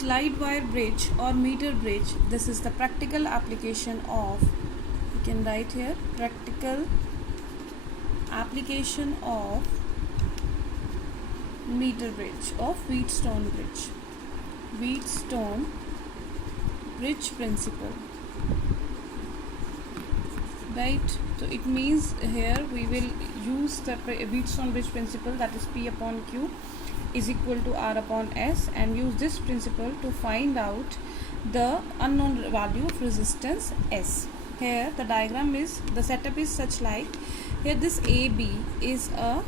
slide wire bridge or meter bridge, this is the practical application of, you can write here, practical application of meter bridge of Wheatstone bridge. Wheatstone bridge principle. Right, so it means here we will use the Wheatstone bridge principle, that is P upon Q is equal to R upon S, and use this principle to find out the unknown value of resistance S. Here the diagram is, the setup is such like, here this AB is a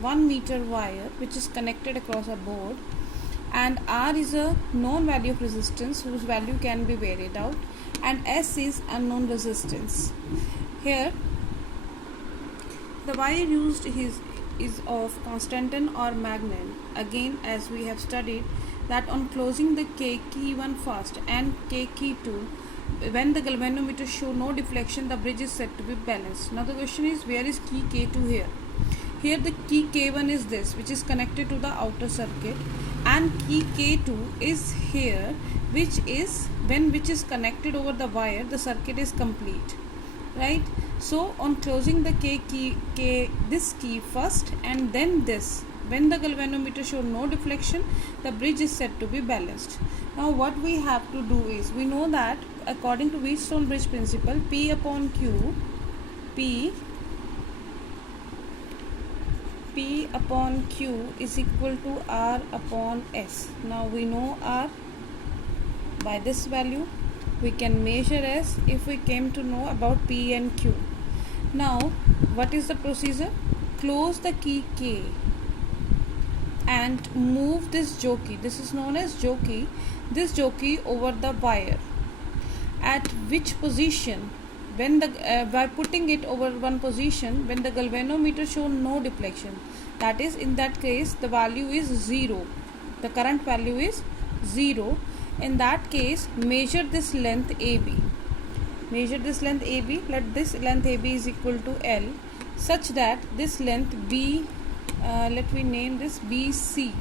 1 meter wire which is connected across a board, and R is a known value of resistance whose value can be varied out, and S is unknown resistance. Here the wire used is of Constantan or Magnan. Again, as we have studied that on closing the K key 1 first and K key 2, when the galvanometer show no deflection, the bridge is said to be balanced. Now the question is, where is key K2 here? Here the key K1 is this, which is connected to the outer circuit, and key K2 is here, which is connected over the wire, the circuit is complete, right? So on closing the this key first and then this, when the galvanometer show no deflection, the bridge is said to be balanced. Now what we have to do is, we know that according to Wheatstone bridge principle, P upon Q, P upon Q is equal to R upon S. Now we know R by this value. We can measure S if we came to know about P and Q. Now what is the procedure? Close the key K and move this jockey, this is known as jockey, this jockey over the wire. At which position, when the by putting it over one position, when the galvanometer show no deflection, that is, in that case the value is 0, the current value is 0. In that case, measure this length AB. Measure this length AB. Let this length AB is equal to L, such that this length B, let me name this BC.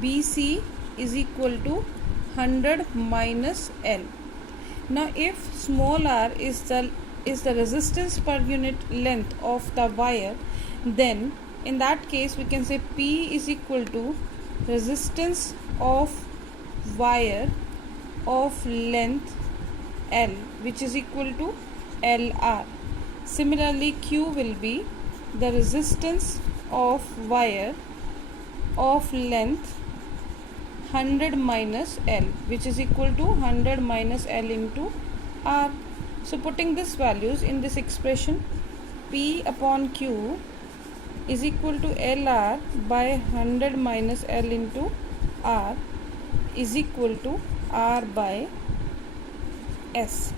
BC is equal to 100 minus L. Now, if small r is the resistance per unit length of the wire, then in that case we can say P is equal to resistance of wire of length L, which is equal to LR. Similarly, Q will be the resistance of wire of length 100 minus L, which is equal to 100 minus L into R. So putting these values in this expression, P upon Q is equal to LR by 100 minus L into R is equal to R by S.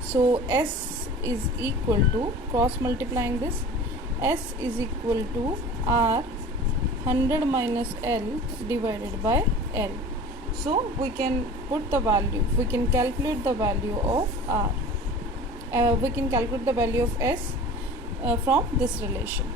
So S is equal to, cross multiplying this, S is equal to R 100 minus L divided by L. So we can put the value, we can calculate the value of R. We can calculate the value of S from this relation.